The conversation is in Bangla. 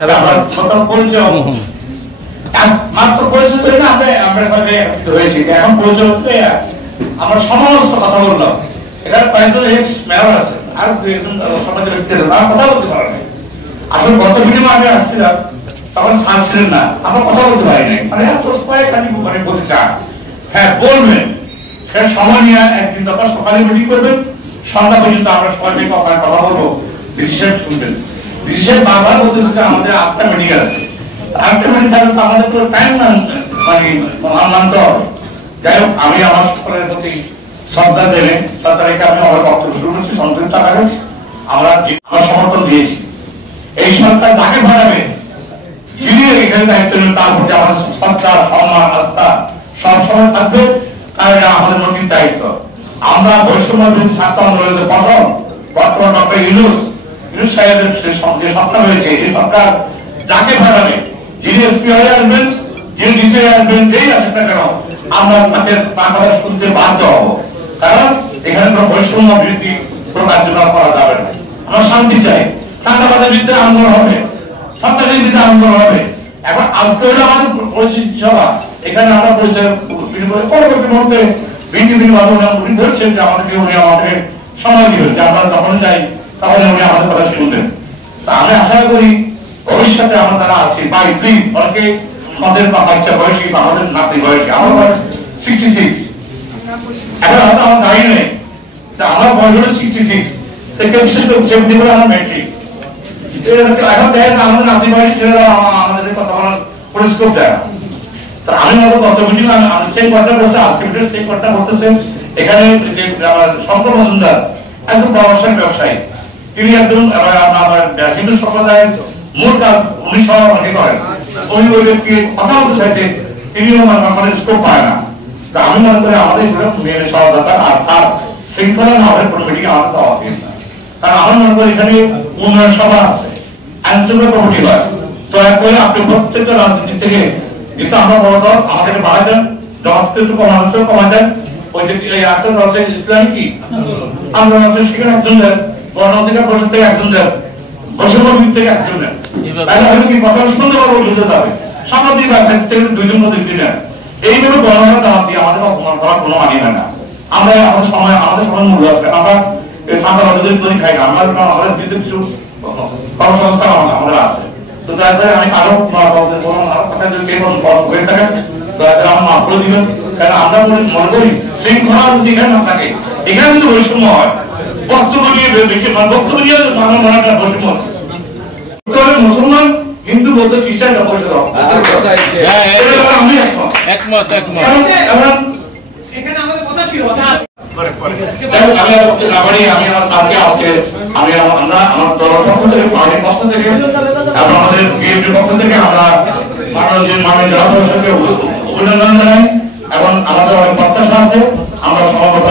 মাত্র পরিচয় করে না আমরা হয়েছি এখন পরিচয় হচ্ছে আমরা সমস্ত কথা বললাম। এটা কয়েকজন মেয়র আছে আর সমাজের ব্যক্তি আছে তারা কথা বলতে পারে না। আসলে গত ভিডিও আগে আসছিলাম তখন স্যার ছিলেন না, আমরা কথা বলতে পারি নাই। মানে কয়েকখানি মানে বলতে চান, হ্যাঁ বলবেন, সে সময় নিয়ে একদিন তখন সকালে মিটিং করবেন, সন্ধ্যা পর্যন্ত আমরা সবাই মিলে কথা বলবো, ডিসিশন শুনবেন। ডিসিশন বারবার বলতে হচ্ছে আমাদের 8টা মিটিং আছে, 8টা মিটিং থাকলে তো আমাদের পুরো টাইম মানে মানতে হবে। যাই হোক, আমি আমার সকলের প্রতি শ্রদ্ধা দেবে তাদেরকে আমি আমার বক্তব্য শুরু করছি। সংযুক্ত আকারে আমরা সমর্থন দিয়েছি। এই সরকার তাকে বাড়াবে যিনি এখানে দায়িত্ব নেন, তার প্রতি আমাদের শ্রদ্ধা, সম্মান, আস্থা সবসময় থাকবে, কারণ এটা আমাদের নৈতিক দায়িত্ব। আমরা বৈষম্য বিরোধী ছাত্র আন্দোলনের প্রথম বর্তমান ডক্টর ইউনূস সাহেবের যে সরকার হয়েছে, এই সরকার যাকে বাড়াবে, যিনি এসপি হয়ে আসবেন, যিনি ডিসি হয়ে আসবেন, যেই আসেন না কেন, আমরা তাকে কথা শুনতে বাধ্য হবো। কারণ এখানে কোনো বৈষম্য বিরোধী কোনো কার্যকলাপ করা যাবে না। আমরা শান্তি চাই, চাঁদাবাদের বিরুদ্ধে আন্দোলন হবে, সন্ত্রাসের বিরুদ্ধে আন্দোলন হবে। এখন আজকে হলো আমাদের পরিচিত সভা, এখানে আমরা পরিচয় পরবর্তী মুহূর্তে ভিন্ন ভিন্ন ভাবে উনি ধরছেন যে আমাদেরকে উনি আমাদের সময় দিবেন, যে আমরা যখন চাই তখন উনি আমাদের কথা শুনবেন। তা আমি আশা করি ভবিষ্যতে আমরা তারা আছি বাই প্লিজ, অনেকে আমাদের বাচ্চা বয়সী বা আমাদের নাতি বয়সী, আমার বয়স 66, এখন হয়তো আমার গাড়ি নেই, আমার বয়স হলো 66 থেকে বিশেষ করে 70 করে আমার ম্যাট্রিক। এখন দেখেন আমাদের নাতি বয়সী ছেলেরা আমাদের কথা বলার পরিস্কোপ দেয়। আমি মতো কত বুঝি না, আমি সেই কথা বলতে আজকে সেই কথা বলতেছেন। এখানে আমার শঙ্কর মজুমদার একজন ব্যবসায়ী ব্যবসায়ী, তিনি একজন হিন্দু সম্প্রদায়ের মূল কাজ উনি সভাপতি করেন। উনি ওই ব্যক্তি কথা বলতে চাইছে, তিনিও মানে স্কোপ পায় না। তা আমি মনে করি আমাদের মেয়ের সহযোগিতা আর তার শৃঙ্খলা না হবে কোনো মিটিং আমাদের তো অবশ্যই না। কারণ আমার মনে করি এখানে উন্নয়ন সভা আছে, আইনশৃঙ্খলা কমিটি হয়, তো করে আপনি প্রত্যেকটা রাজনীতি থেকে কিন্তু আমরা বড় দল আমাদেরকে বাড়াই দেন, জবাবকে একটু কমা দেন। ওই যে ইসলামিক কি আন্দোলন আছে সেখানে একজন দেন, গণ অধিকার পরিষদ থেকে একজন দেন, বৈষম্য থেকে একজন দেন, তাহলে হয়তো কি কথা শুনতে পারবো, বুঝতে পারবে সাংবাদিক থেকে দুইজন মধ্যে দিলেন। এইভাবে গণনা দাওয়াত দিয়ে আমাদের অপমান করার কোনো মানে হয় না। আমরা আমাদের সময় মূল্য আসবে, আমরা চাঁদাবাদের তৈরি খাই না, আমাদের কিছু কর্মসংস্থান আমাদের আছে। তো তারপরে আমি আরো কথা যদি হয়ে থাকে আমার মাফ করে দিবেন। কারণ আমরা মনে করি শৃঙ্খলা যদি এখানে না থাকে, এখানে কিন্তু বৈষম্য হয়। বক্তব্য নিয়ে বক্তব্য নিয়ে আমার মনে হয় বৈষম্য। মুসলমান, হিন্দু, বৌদ্ধ, খ্রিস্টান আমি একমত। আমি আমার স্যারকে আজকে আমার দলের পক্ষ থেকে, পার্টির পক্ষ থেকে, আমাদের বিএনপির পক্ষ থেকে আমরা মাননীয় জেলা পরিষদকে অভিনন্দন জানাই এবং আমাদের অনেক প্রত্যাশা আছে আমরা সমাগত